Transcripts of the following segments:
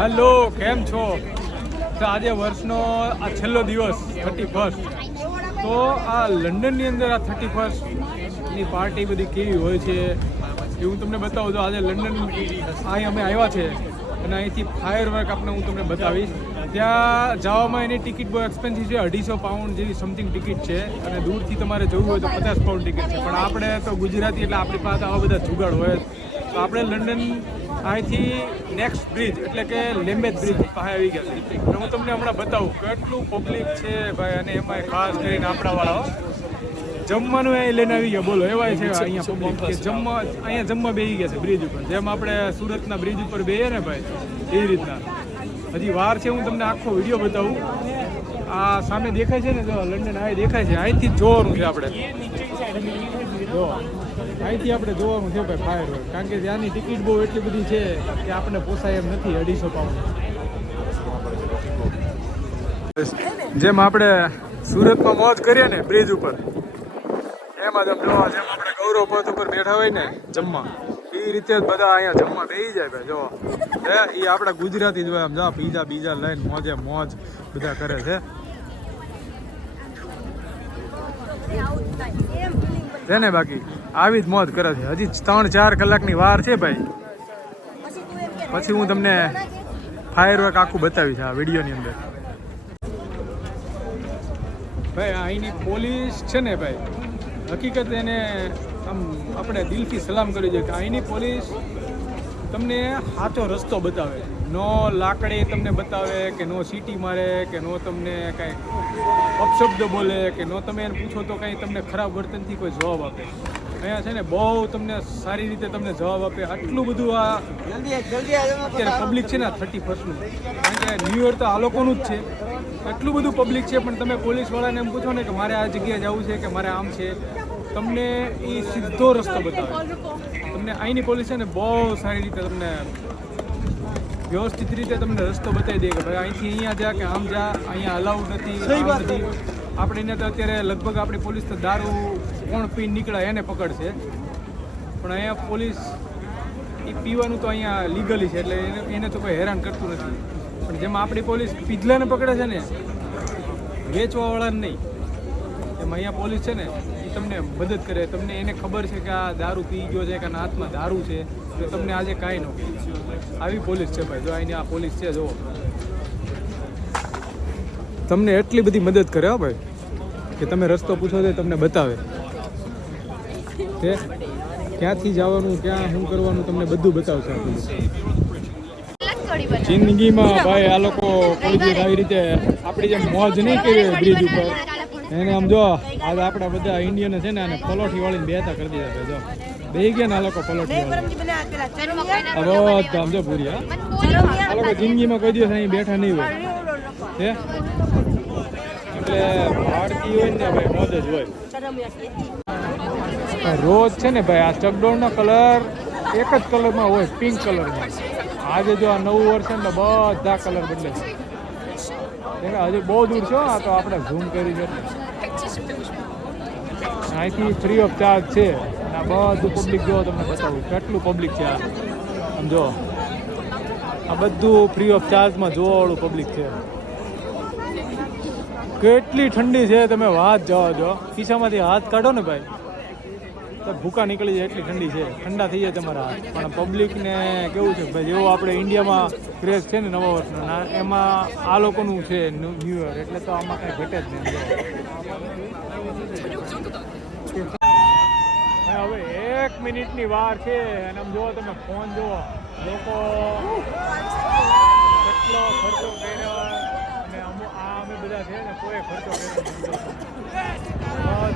Hello, કેમ છો? તો આજે વર્ષનો આ છેલ્લો દિવસ 31st. તો આ લંડનની અંદર આ 31stની પાર્ટી બધી કેવી હોય છે એ હું તમને બતાવું. તો આજે લંડન અહીં અમે આવ્યા છે અને અહીંથી ફાયર વર્ક આપણે હું તમને બતાવીશ. ત્યાં જવામાં એની ટિકિટ બહુ એક્સપેન્સિવ છે, 250 પાઉન્ડ જેવી સમથિંગ ટિકિટ છે અને દૂરથી તમારે જવું હોય તો 50 પાઉન્ડ ટિકિટ છે. પણ આપણે તો ગુજરાતી એટલે આપણી પાસે આવા બધા જુગાડ હોય. તો આપણે લંડન અહીંથી નેક્સ્ટ બ્રિજ એટલે કે લેમ્બેથ બ્રિજ પાસે આવી ગયા છે. અને હું તમને હમણાં બતાવું કેટલું પબ્લિક છે ભાઈ. અને એમાં ખાસ કરીને આપણાવાળાઓ જમવાનું અહીં લઈને આવી ગયા. બોલો, એવાય છે અહીંયા પબ્લિક કે અહીંયા જમવા બેસી ગયા છે બ્રિજ ઉપર. જેમ આપણે સુરતના બ્રિજ ઉપર બેસીએ ને ભાઈ, એવી રીતના. હજી વાર છે, હું તમને આખો વિડીયો બતાવું. આ સામે દેખાય છે ને, જો લંડન આ દેખાય છે, અહીંથી જ જોવાનું છે આપણે. જો અહીંથી આપણે જોવાનું છે ભાઈ ફાયર વર્ક, કારણ કે ત્યાંની ટિકિટ બહુ એટલી બધી છે કે આપણને પોસાય એમ નથી 250 પાઉન્ડ. જેમ આપણે સુરતમાં મોજ કરીએ ને બ્રિજ ઉપર, એમાં તમે જોવા જેમ આપણે ગૌરવ પથ ઉપર બેઠા હોય ને જમવા, એ રીતે જ બધા અહીંયા જમવા બેસી જાય ભાઈ. જો એ આપણા ગુજરાતી જ હોય. આમ જા બીજા લઈને મોજે મોજ બધા કરે છે ને. બાકી આવી જ મોજ કરે છે. હજી 3-4 કલાકની વાર છે ભાઈ. પછી હું તમને ફાયર વર્ક આખું બતાવીશ આ વિડીયોની અંદર. ભાઈ અહીંની પોલીસ છે ને ભાઈ, હકીકત એને આમ આપણે દિલથી સલામ કરી જોઈએ કે અહીંની પોલીસ તમને સાચો રસ્તો બતાવે. નો લાકડી તમને બતાવે કે નો સીટી મારે કે નો તમને કાંઈ અપશબ્દ બોલે કે નો તમે એને પૂછો તો કાંઈ તમને ખરાબ વર્તનથી કોઈ જવાબ આપે. અહીંયા છે ને બહુ તમને સારી રીતે તમને જવાબ આપે. આટલું બધું આ અત્યારે પબ્લિક છે ને 31stનું, કારણ કે ન્યૂ યર તો આ લોકોનું જ છે. એટલું બધું પબ્લિક છે, પણ તમે પોલીસવાળાને એમ પૂછો ને કે મારે આ જગ્યાએ જવું છે કે મારે આમ છે, તમને એ સીધો રસ્તો બતાવે. તમને અહીંની પોલીસ છે ને બહુ સારી રીતે તમને વ્યવસ્થિત રીતે તમને રસ્તો બતાવી દે કે ભાઈ અહીંથી અહીંયા જા કે આમ જા, અહીંયા અલાઉડ નથી. આપણે એને તો અત્યારે લગભગ આપણી પોલીસ તો દારૂ કોણ પીને નીકળાય એને પકડશે, પણ અહીંયા પોલીસ એ પીવાનું તો અહીંયા લીગલી છે એટલે એને તો કોઈ હેરાન કરતું નથી. પણ જેમાં આપણી પોલીસ પીધલાને પકડે છે ને, વેચવાવાળાને નહીં, એમાં અહીંયા પોલીસ છે ને એ તમને મદદ કરે. તમને એને ખબર છે કે આ દારૂ પી ગયો છે કે આના હાથમાં દારૂ છે, તો તમને આજે કાંઈ ન કહે. આવી પોલીસ છે ભાઈ. જો અહીંની આ પોલીસ છે, જુઓ તમને એટલી બધી મદદ કરે હો ભાઈ કે તમે રસ્તો પૂછો તો તમને બતાવે કે ક્યાંથી જવાનું, ક્યાં શું કરવાનું, તમને બધું બતાવશે. જિંદગીમાં ભાઈ આ લોકો કોઈ દિવસ આવી રીતે આપણી જેમ મોજ નહીં કરી બ્રિજ ઉપર. એને આમ જો આજે આપણા બધા ઇન્ડિયન છે ને, આને પલોઠી વાળીને બેતા કરી દીધા છે. જો બેસી ગયા ને આ લોકો પલોઠી વાળી. આમ જો પૂરી આ લોકો જિંદગીમાં કોઈ દિવસ અહીં બેઠા નહીં હોય છે. એટલે ભારતીય હોય ને ભાઈ મોજ જ હોય. રોજ છે ને ભાઈ આ ચકડોળનો કલર એક જ કલરમાં હોય, પિંક કલરમાં. આજે જો આ નવું વર્ષ છે ને બધા કલર બદલે છે. હજી બહુ દૂર છે, આ તો આપણે ઝૂમ કરી છે. અહીંથી ફ્રી ઓફ ચાર્જ છે અને આ બધું પબ્લિક જો તમને બતાવું કેટલું પબ્લિક છે. આમ જો આ બધું ફ્રી ઓફ ચાર્જમાં જોવાવાળું પબ્લિક છે. કેટલી ઠંડી છે તમે વાત જવા દો. ખિસ્સામાંથી હાથ કાઢો ને ભાઈ તો ભૂકા નીકળી જાય એટલી ઠંડી છે. ઠંડા થઈ જાય તમારા હાથ. પણ પબ્લિકને કેવું છે ભાઈ, જેવો આપણે ઇન્ડિયામાં ક્રેઝ છે ને નવા વર્ષનો, એમાં આ લોકોનું છે ન્યૂ યર, એટલે તો આમાં કાંઈ ઘટે જ નહીં. હવે 1 મિનિટની વાર છે અને આમ જુઓ તમે ફોન જુઓ, લોકો કેટલો ખર્ચો કર્યો. અને અમે બધા છે ને કોઈ ખર્ચો કર્યો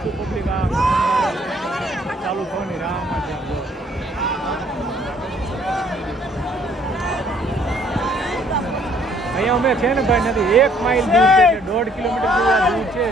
બધું પબ્લિક આ ચાલુ થવાની રાહમાં છે. અહીંયા અમે છે ને ભાઈ નથી 1 માઇલ દૂર છે, 1.5 કિલોમીટર જેવા દૂર છે.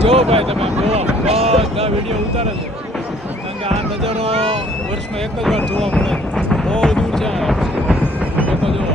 જો ભાઈ તમે આમ જોવો બધા વિડીયો ઉતારે છે કારણ કે આ નજારો વર્ષમાં એક જ વાર જોવા મળે બહુ દૂર છે લોકો જોવો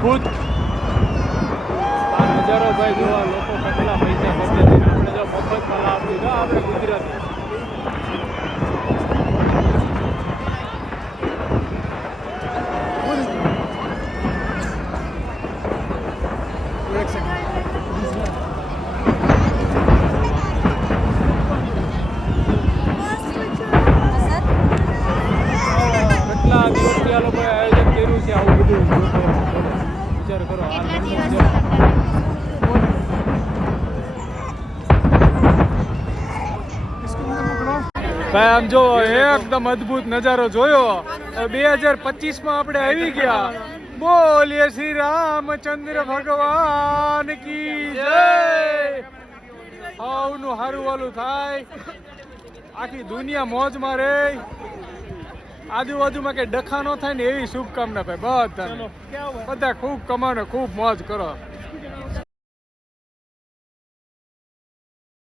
ભૂત આ નજારો ભાઈ જોવા લોકો કેટલા પૈસા ખર્ચે છે આપણે જો મફતમાં લાભ લીધો આપણે ગુજરાતી કેટલા દિવસથી આ લોકોએ આયોજન કર્યું છે આવું બધું વિચાર કરો ભાઈ આમ જો એકદમ અદ્ભુત નજારો જોયો 2025 માં આપણે આવી ગયા બોલીએ શ્રી રામચંદ્ર ભગવાન કી જય આવનું હારું વાલું થાય આખી દુનિયા મોજમાં રહે આજુબાજુમાં કઈ ડખા ન થાય ને એવી શુભકામના ભાઈ બધા ખૂબ કમાનો ખૂબ મોજ કરો